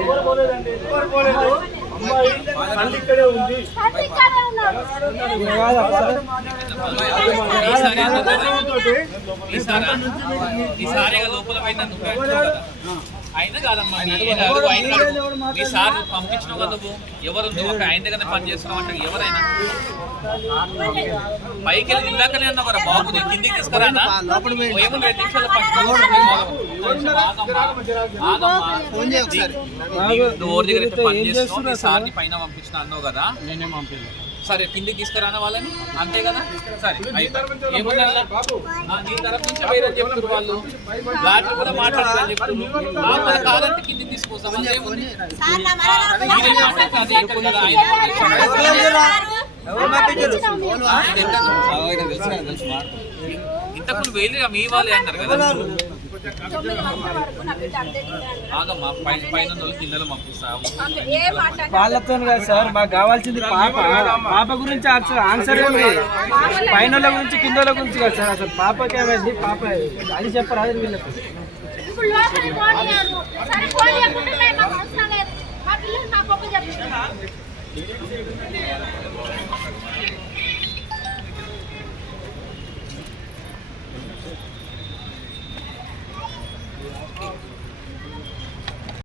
ఎవరు పోలేదండి? ఎవరు పోలేదు? అమ్మాయి తల్లి ఇక్కడే ఉంది. కాదమ్మా. మీ సార్ పంపించిన కదా నువ్వు ఎవరు ఒక ఆయన దగ్గర పని చేస్తున్నావు అంటే ఎవరైనా పైకి వెళ్ళి ఇందాకనే అన్నావు కదా బాబు నేను కిందికి తీసుకురానా ఏమో రెండు నిమిషాలు నువ్వు ఊరి దగ్గర పని చేస్తున్నావు సార్ని పైన పంపించిన అన్నావు కదా నేనే పంపించాను సరే కిందికి తీసుకురానా వాళ్ళని? అంతే కదా? సరే. ఏమన్నా ఆ, నీ తరపు నుంచి పోయిరని చెప్తున్నారు వాళ్ళు. రాత్రి కూడా మాట్లాడారని చెప్తున్నారు. కాదంటే కిందికి తీసుకొస్తాం. అందులో ఏముంది? మీరేం మాట్లాడితే అది ఎక్కువ కదా, ఆయన ఇది ఎంత? ఇంతకుముందు వేలుగా మీ వాళ్ళే అన్నారు కదా. వాళ్ళతో కాదు. సార్ మాకు కావాల్సింది పాప. పాప గురించి ఆన్సర్ ఆన్సర్ ఏంటి పైన వాళ్ళ గురించి కింద గురించి కాదు సార్ అసలు పాపకి ఏమైంది పాప. అది చెప్పరు అది వీళ్ళకి? ఇప్పుడు లోపలికి పోనీయరు. సరే పోనీయకుంటే మాకు అవసరం లేదు. మా